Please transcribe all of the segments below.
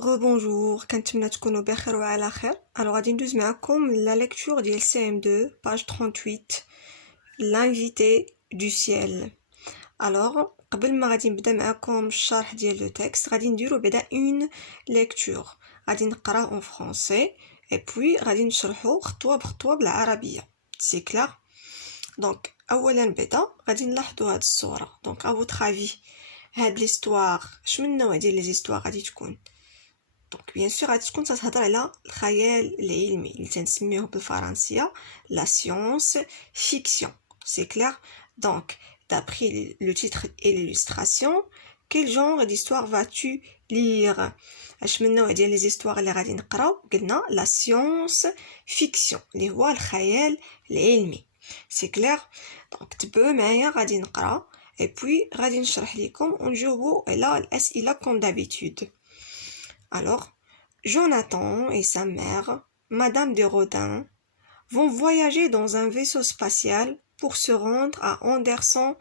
Rebonjour, كنتمنى تكونوا بخير وعلى خير. Alors غادي ندوز معكم la lecture ديال CM2 page 38 l'invité du ciel. Alors قبل ما غادي نبدا معكم الشرح ديال لو تكست غادي نديرو بعدا une lecture. غادي نقراه en français et puis غادي نشرحو خطوه بخطوه بالعربيه. سي كلار؟ دونك اولا بعدا غادي نلاحظوا هاد الصوره. دونك ا فوتر افي هاد ليستوار اش من نوع ديال لي زيستوار غادي تكون؟ دونك بيان سور غادي تكون تتهضر على الخيال العلمي اللي تنسميوه بالفرنسيه لا سيونس فيكسيون. سي كلير؟ دونك d'après le titre et l'illustration, quel genre d'histoire vas-tu lire? اش من نوع ديال لي زيستوار اللي غادي نقراو؟ قلنا لا سيونس فيكسيون اللي هو الخيال العلمي. سي كلير؟ دونك تبعوا معايا غادي نقرا et puis غادي نشرح لكم ونجاوبوا على الاسئله comme d'habitude. Alors, Jonathan et sa mère, Madame de Rodin, vont voyager dans un vaisseau spatial pour se rendre à Anderson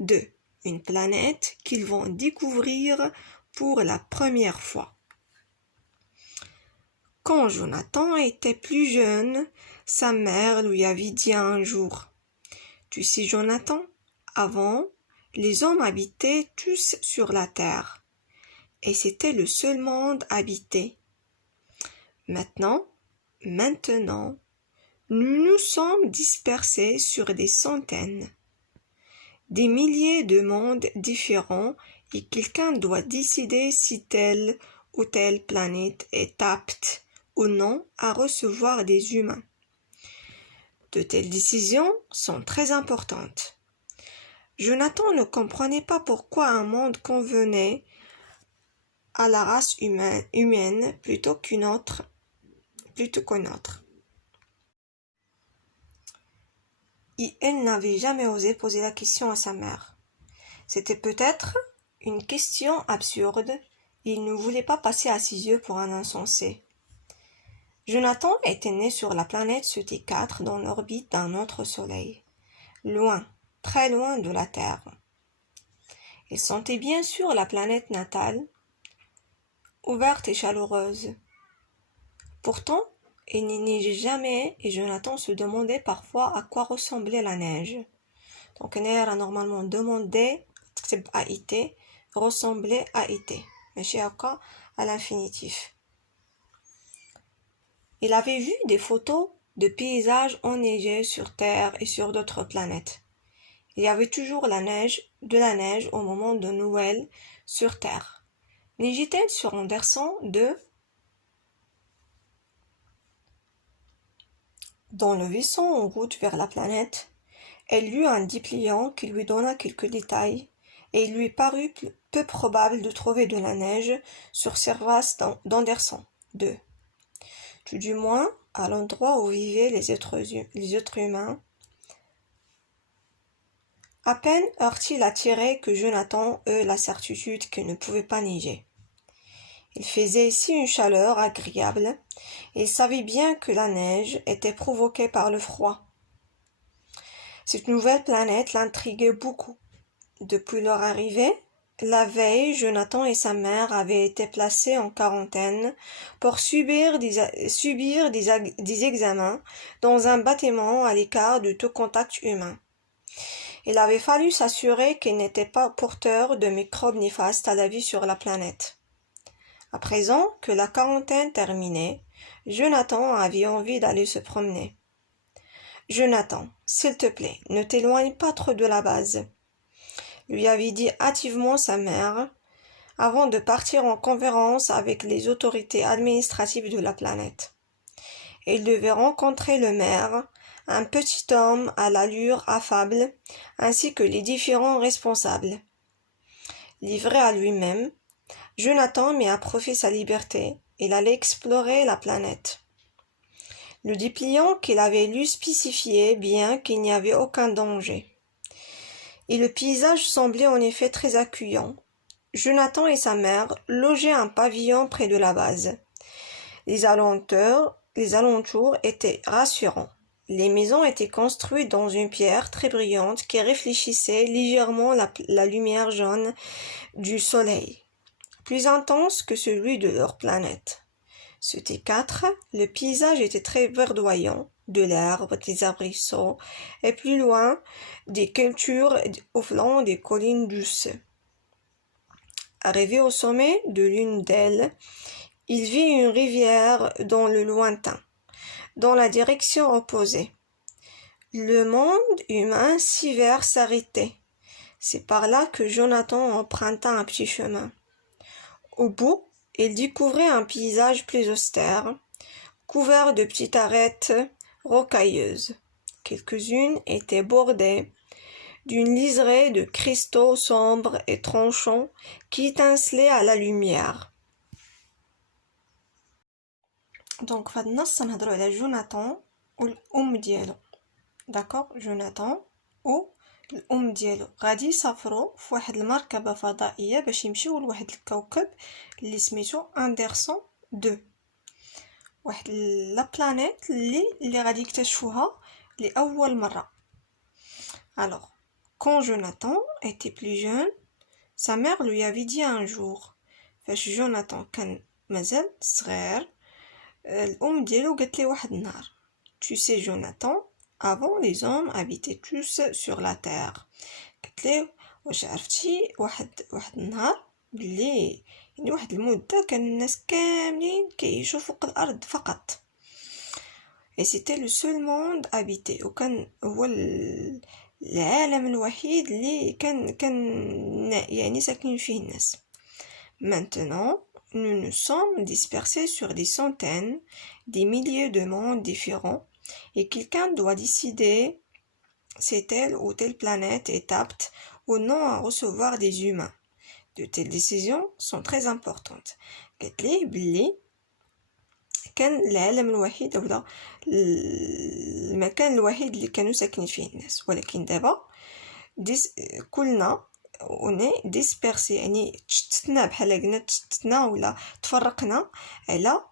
2, une planète qu'ils vont découvrir pour la première fois. Quand Jonathan était plus jeune, sa mère lui avait dit un jour: « Tu sais, Jonathan, avant, les hommes habitaient tous sur la Terre. Et c'était le seul monde habité. Maintenant, nous nous sommes dispersés sur des centaines, des milliers de mondes différents et quelqu'un doit décider si telle ou telle planète est apte ou non à recevoir des humains. De telles décisions sont très importantes. Jonathan ne comprenait pas pourquoi un monde convenait à la race humaine plutôt qu'une autre. Et elle n'avait jamais osé poser la question à sa mère. C'était peut-être une question absurde et il ne voulait pas passer à ses yeux pour un insensé. Jonathan était né sur la planète CT4 dans l'orbite d'un autre soleil, loin, très loin de la Terre. Il sentait bien sûr la planète natale, ouverte et chaleureuse. Pourtant, il n'y neigeait jamais et Jonathan se demandait parfois à quoi ressemblait la neige. Donc, neige a normalement demandé, à été, ressemblait à été, mais chez Aka à l'infinitif. Il avait vu des photos de paysages enneigés sur Terre et sur d'autres planètes. Il y avait toujours de la neige au moment de Noël sur Terre. Neigeait-elle sur Anderson 2? Dans le vaisseau en route vers la planète, elle lut un dépliant qui lui donna quelques détails et il lui parut peu probable de trouver de la neige sur surface d'Anderson 2. Tout du moins à l'endroit où vivaient les êtres humains. À peine eurent-ils attiré que Jonathan eut la certitude qu'il ne pouvait pas neiger. Il faisait ici une chaleur agréable et il savait bien que la neige était provoquée par le froid. Cette nouvelle planète l'intriguait beaucoup. Depuis leur arrivée, la veille, Jonathan et sa mère avaient été placés en quarantaine pour subir des examens dans un bâtiment à l'écart de tout contact humain. Il avait fallu s'assurer qu'ils n'étaient pas porteurs de microbes néfastes à la vie sur la planète. À présent que la quarantaine terminait, Jonathan avait envie d'aller se promener. « Jonathan, s'il te plaît, ne t'éloigne pas trop de la base », lui avait dit hâtivement sa mère, avant de partir en conférence avec les autorités administratives de la planète. Il devait rencontrer le maire, un petit homme à l'allure affable, ainsi que les différents responsables. Livré à lui-même, Jonathan mit à profit sa liberté. Il allait explorer la planète. Le dépliant qu'il avait lu spécifiait bien qu'il n'y avait aucun danger. Et le paysage semblait en effet très accueillant. Jonathan et sa mère logeaient un pavillon près de la base. Les alentours étaient rassurants. Les maisons étaient construites dans une pierre très brillante qui réfléchissait légèrement la lumière jaune du soleil. plus intense que celui de leur planète. Ce T4, le paysage était très verdoyant, de l'herbe, des arbrisseaux, et plus loin, des cultures au flanc des collines douces. Arrivé au sommet de l'une d'elles, il vit une rivière dans le lointain, dans la direction opposée. Le monde humain s'y vers s'arrêter. C'est par là que Jonathan emprunta un petit chemin. Au bout, il découvrait un paysage plus austère, couvert de petites arêtes rocailleuses. Quelques-unes étaient bordées d'une liserée de cristaux sombres et tranchants qui étincelaient à la lumière. Donc, في هاد النص نهضروا على جوناثان والأم ديالو. داكوغ جوناثان والأم ديالو غادي يسافروا في واحد المركبة فضائية باش يمشيو لواحد الكوكب اللي سميتو أندرسون 2. واحد لا بلانيت اللي غادي يكتشفوها لأول مرة. Alors, quand Jonathan était plus jeune, sa mère lui avait dit un jour, فاش جوناثان كان مازال صغير الأم ديالو قالت ليه واحد النهار Tu sais Jonathan, avant les hommes habitaient tous sur la terre. قالت ليه واش عرفتي واحد النهار بلي يعني واحد المدة كان الناس كاملين كيعيشوا فوق الأرض فقط. Et c'était le seul monde habité وكان هو العالم الوحيد اللي كان يعني ساكنين فيه الناس. Maintenant, nous nous sommes dispersés sur des centaines, des milliers de mondes différents, et quelqu'un doit décider si telle ou telle planète est apte ou non à recevoir des humains. De telles décisions sont très importantes. قالت ليه بلي كان العالم الوحيد ولا المكان الوحيد اللي كانوا ساكنين فيه الناس ولكن دابا كلنا وني ديسبيرسي يعني تشتتنا بحال قلنا تشتتنا ولا تفرقنا على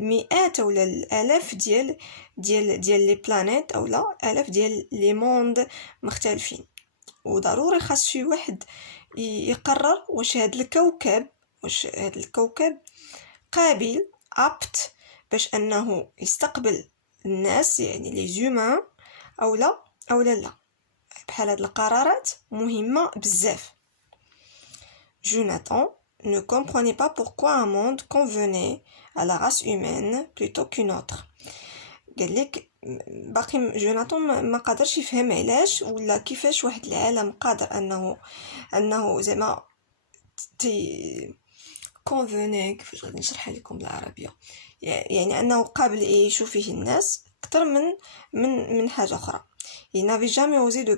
مئات ولا الالاف ديال لي بلانيت اولا الاف ديال لي موند مختلفين وضروري خاص شي واحد يقرر واش هاد الكوكب قابل ابت باش انه يستقبل الناس يعني لي زومان اولا لا بحال هاد القرارات مهمة بزاف. Jonathan ne comprenait pas pourquoi un monde convenait à la race humaine plutôt qu'une autre. قالك باقي جوناثان ما قادرش يفهم علاش ولا كيفاش واحد العالم قادر انه زعما convenait كيفاش غادي نشرحها لكم بالعربيه يعني انه قابل يعيشوا فيه الناس اكثر من حاجه اخرى. Il n'avait jamais osé de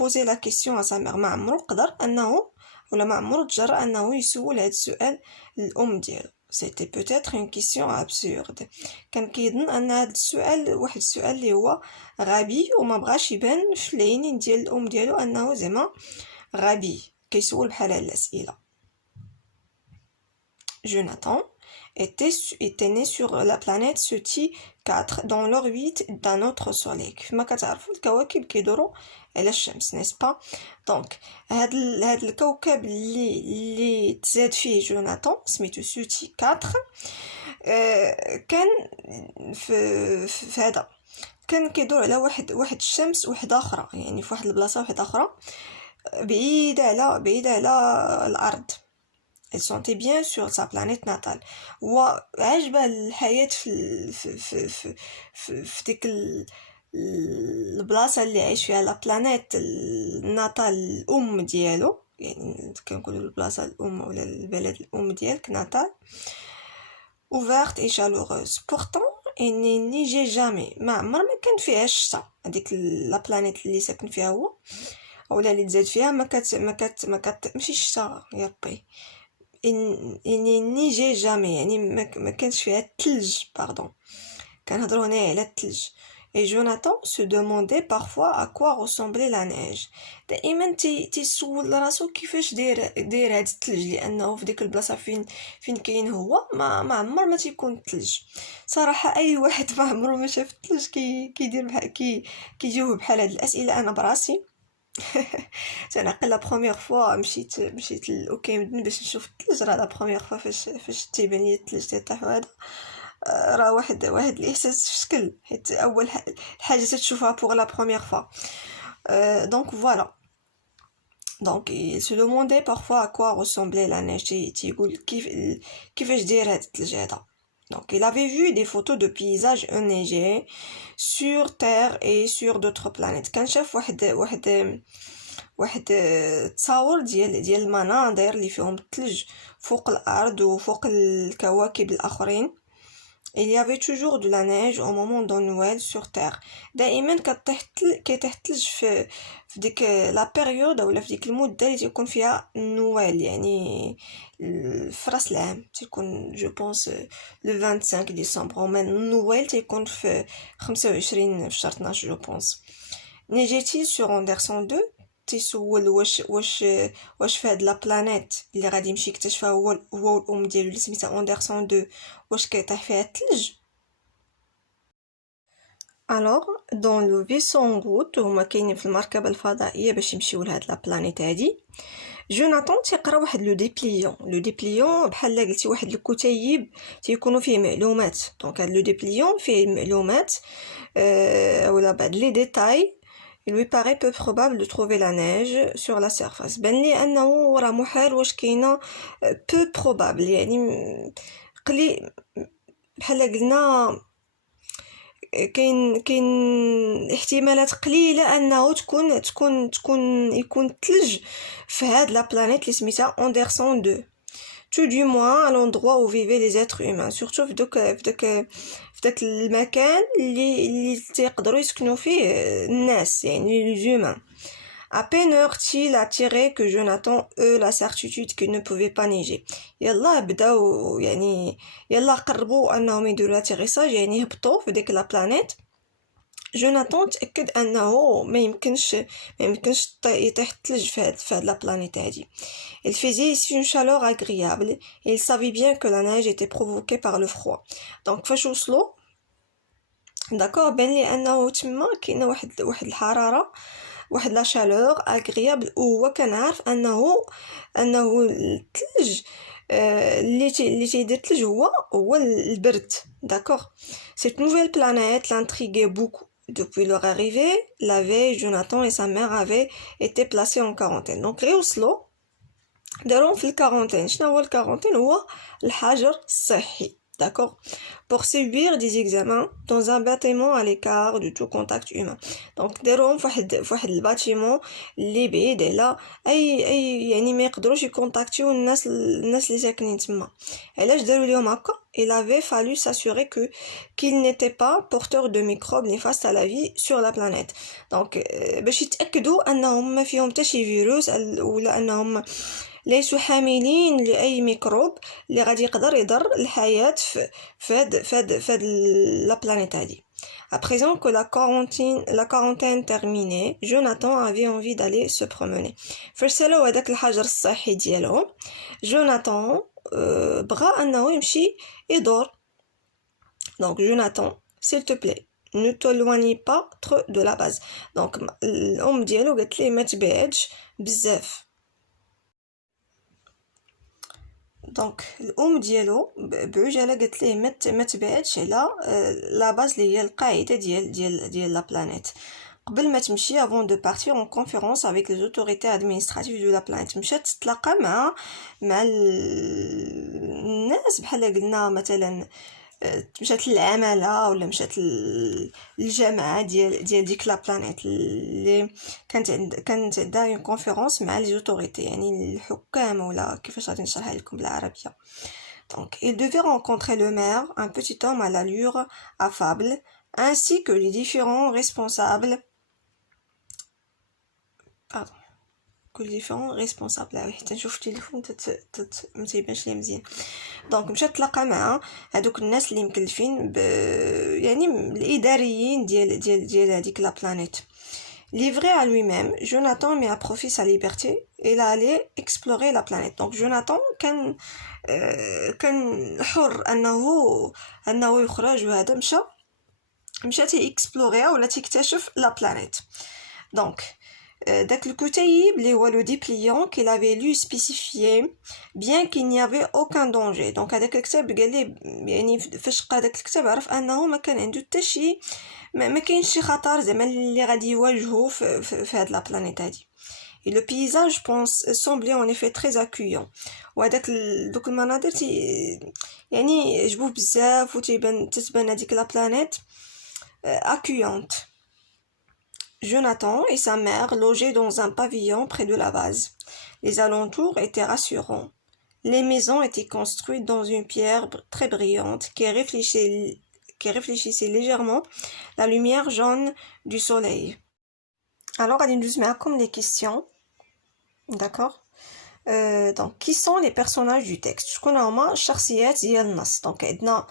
poser la question à sa mère. ما عمرو قدر انه ولا ما عمرو تجرأ انه يسول هذا السؤال للام ديالو. C'était peut-être une question absurde. كان كيظن ان هذا السؤال واحد السؤال اللي هو غبي وما بغاش يبان في العينين ديال الام ديالو انه زعما غبي كيسول بحال هاد الاسئله. Jonathan était né sur la planète Seti 4 dans l'orbite d'un autre soleil. كما كتعرفوا الكواكب كيدوروا على الشمس n'est-ce pas. Donc هاد الكوكب اللي تزاد فيه جوناثان سميتو سوتي 4 كان في هذا كان كيدور على واحد الشمس وحده اخرى يعني في واحد البلاصه وحده اخرى بعيده على الارض. Elle sentait bien sur sa planète natale. وعجبها الحياة في ديك البلاصة اللي عايش فيها لا بلانيت الناتال الأم ديالو يعني كنقولوا البلاصة الأم ولا البلد الأم ديالك ناتال. Ouverte et chaleureuse. Pourtant, elle ne neigeait jamais. ما كان فيها الشتا. هذيك لا بلانيت اللي ساكن فيها هو ولا اللي تزاد فيها ما كت ماشي الشتا يا ربي. Il ne neigeait jamais يعني ما كانش فيها الثلج كنهضروا هنا على الثلج. Et Jonathan se demandait parfois à quoi ressemblait la neige. دائما تيسول راسو كيفاش داير هاد الثلج لانه في ديك البلاصه فين كاين هو ما عمر ما تيكون الثلج. صراحه اي واحد ما عمره ما شاف الثلج كيدير بحال كيجاوب بحال هاد الاسئله. انا براسي تنعقل لا بروميير فوا مشيت لأوكيمدن باش نشوف الثلج. راه لا بروميير فوا فاش تيبان لي الثلج تيطيح وهذا، راه واحد الاحساس في شكل، حيت اول حاجه تشوفها بوغ لا بروميير فوا. دونك فوالا. دونك il se demandait parfois à quoi ressemblait la neige. تيقول كيفاش داير هاد الثلج هذا. Donc il avait vu des photos de paysages enneigés sur Terre et sur d'autres planètes. كان شاف واحد تصاور ديال المناظر اللي فيهم الثلج فوق الارض وفوق الكواكب الاخرين. Il y avait toujours de la neige au moment de Noël sur Terre. دائما كيطيح الثلج في ديك لا بيريود ولا في ديك المده اللي تيكون فيها نويل، يعني في راس العام تيكون جو بونس لو 25 ديسمبر، ومن نويل تيكون في 25 في شهر 12 جو بونس. نيجيتي سور اندرسون 2 تيسول واش في هاد لا بلانيت اللي غادي يمشي يكتشفها هو والام ديالو اللي سميتها اندرسون 2 واش كيطيح فيها الثلج. الوغ دون لو فيسو اون روت، هما كاينين في المركبه الفضائيه باش يمشيو لهاد لا بلانيت هادي. جوناثان تيقرا واحد لو ديبليون بحال قلتي واحد الكتيب تيكونوا فيه معلومات. دونك هاد لو ديبليون فيه المعلومات ولا بعض لي ديتاي. Il lui paraît peu probable de trouver la neige sur la surface. بان لي انه راه محال واش كاينه peu probable، يعني قلي بحال قلنا كاين احتمالات قليله انه تكون يكون الثلج في هاد لا بلانيت اللي سميتها اندرسون 2. tout du moins à l'endroit où vivaient les êtres humains. surtout في داك المكان اللي تيقدروا يسكنوا فيه الناس، يعني les humains. À peine eurent-ils attiré que Jonathan eut la certitude qu'il ne pouvait pas neiger. يلا بداو يعني يلا قربوا انهم يديروا لاتيريساج، يعني هبطوا في ديك لا بلانيت. جوناثان تاكد انه ما يمكنش يطيح الثلج في هاد لا بلانيت هادي. Il faisait ici une chaleur agréable et il savait bien que la neige était provoquée par le froid. donc فاش وصلوا داكور بان لي انه تما كاينه واحد الحراره، واحد لا شالور اغريابل، وهو كان عارف انه الثلج اللي تيدير الثلج هو البرد. داكور. cette nouvelle planète l'intriguait beaucoup. Depuis leur arrivée, la veille, Jonathan et sa mère avaient été placés en quarantaine. donc يوصلوا داروهم في الكارونتين. شنو هو الكارونتين؟ هو الحجر الصحي. d'accord, pour subir des examens dans un bâtiment à l'écart de tout contact humain. donc داروهم في واحد الباتيمون اللي بعيد على اي يعني ما يقدروش يكونتاكتيو الناس اللي ساكنين تما. علاش داروا ليهم هكا؟ il avait fallu s'assurer qu'ils n'étaient pas porteurs de microbes néfastes à la vie sur la planète. donc باش يتاكدوا انهم ما فيهم حتى شي فيروس ولا انهم ليسوا حاملين لأي ميكروب اللي غادي يقدر يضر الحياة في لا بلانيت هادي. À présent que la quarantaine terminée, Jonathan avait envie d'aller se promener. فرسلوا هذاك الحجر الصحي ديالهم. جوناثان بغى انه يمشي يدور. donc Jonathan, s'il te plaît, ne t'éloigne pas trop de la base. donc الام ديالو قالت ليه ما تبعدش بزاف. دونك الام ديالو بعجاله قالت ليه ما تبعدش على لا باز اللي هي القاعده ديال لا بلانيت. قبل ما تمشي avant de partir en conférence avec les autorités administratives de la planète. مشات تتلاقى مع الناس بحال قلنا مثلا مشات للعماله ولا مشات للجامعه ديال ديك لا بلانيت اللي كانت عندها اون كونفيرونس مع لي اوتوريتي، يعني الحكام ولا كيفاش غادي نشرحها لكم بالعربيه. donc il devait rencontrer le maire, un petit homme à l'allure affable, ainsi que les différents responsables حتى نشوف التليفون ما تيبانش لي مزيان. دونك مشات تلاقى مع هذوك الناس اللي مكلفين يعني الاداريين ديال هذيك لا بلانيت. livré à lui-même, Jonathan met à profit sa liberté et il allait explorer la planète. donc Jonathan كان حر انه يخرج، وهذا مشى تيكسبلوريها ولا تكتشف لا بلانيت. donc داك الكتيب اللي هو لو ديبليون qu'il avait lu spécifié bien qu'il n'y avait aucun danger. دونك هذاك الكتاب قال لي يعني فاش قرا داك الكتاب عرف انه ما كان عنده حتى شي ما كاينش شي خطر زعما اللي غادي يواجهه في هاد لا بلانيت هادي. Et le paysage semblait en effet très accueillant. وهذاك دوك المناظر يعني يعجبوه بزاف تتبان هذيك لا بلانيت accueillante. Jonathan et sa mère logeaient dans un pavillon près de la base. Les alentours étaient rassurants. Les maisons étaient construites dans une pierre très brillante qui réfléchissait légèrement la lumière jaune du soleil. Alors, غادي ندوز معكم les questions. D'accord. Donc, qui sont les personnages du texte? شكون هما الشخصيات ديال النص؟ Donc, عندنا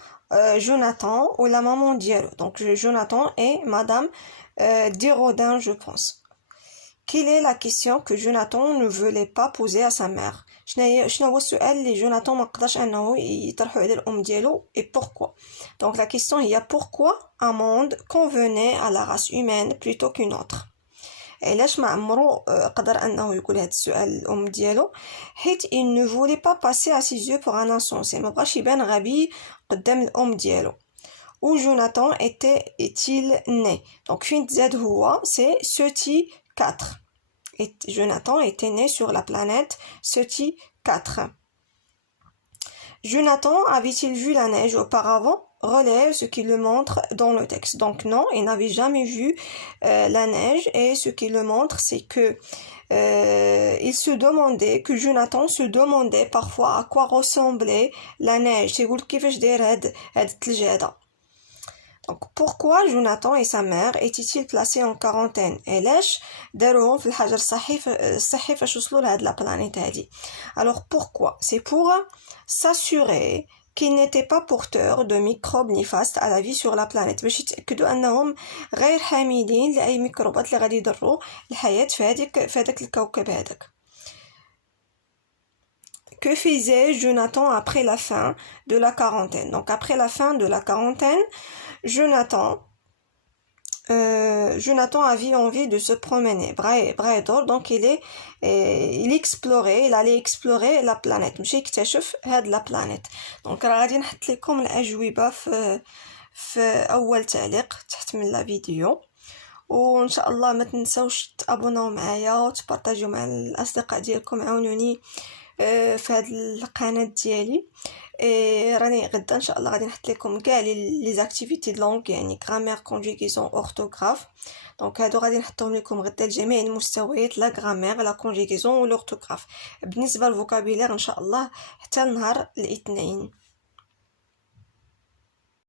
Jonathan ou la maman ديالو. Donc, Jonathan et Madame Desrodins, je pense. Quelle est la question que Jonathan ne voulait pas poser à sa mère? شنو هو السؤال اللي جوناثان ما قدرش انه يطرحه على الام ديالو et pourquoi? Donc la question هي pourquoi un monde convenait à la race humaine plutôt qu'une autre. علاش ما عمرو قدر انه يقول هذا السؤال الام ديالو؟ حيت il ne voulait pas passer à ses yeux pour un insensé. ما بغاش يبان غبي قدام الام ديالو. Où Jonathan est-il né? Donc فين تزاد هو c'est Seti 4. Et Jonathan était né sur la planète Seti 4. Jonathan avait-il vu la neige auparavant? Relève ce qui le montre dans le texte. Donc non, il n'avait jamais vu la neige, et ce qui le montre c'est que il se demandait, que Jonathan se demandait parfois à quoi ressemblait la neige. C'est كيفاش داير هاد الثلج هذا. Donc pourquoi Jonathan et sa mère étaient-ils placés en quarantaine? علاش داروهم في الحجر الصحي فاش وصلوا لهاد لا بلانيت هادي؟ Alors pourquoi? C'est pour s'assurer qu'ils n'étaient pas porteurs de microbes néfastes à la vie sur la planète. باش يتأكدوا انهم غير حاملين لاي ميكروبات اللي غادي يضروا الحياة في هذاك الكوكب هذاك. Que faisait Jonathan après la fin de la quarantaine? Donc après la fin de la quarantaine, Jonathan avait envie de se promener. Donc il allait explorer la planète. ماشي يكتشف هاد la planète. Donc غادي نحط لكم الأجوبة في أول تعليق تحت من لا فيديو. وان شاء الله ما تنسوش تابوناو معايا وتبارطاجيو مع الاصدقاء ديالكم. عاونوني في هاد القناه ديالي. راني غدا ان شاء الله غادي نحط لكم كاع لي زاكتيفيتي لونغ يعني غرامير كونجيغيزون اورثوغراف. دونك هادو غادي نحطهم لكم غدا لجميع المستويات لا غرامير لا كونجيغيزون والاورثوغراف. بالنسبه للفوكابولير ان شاء الله حتى نهار الاثنين.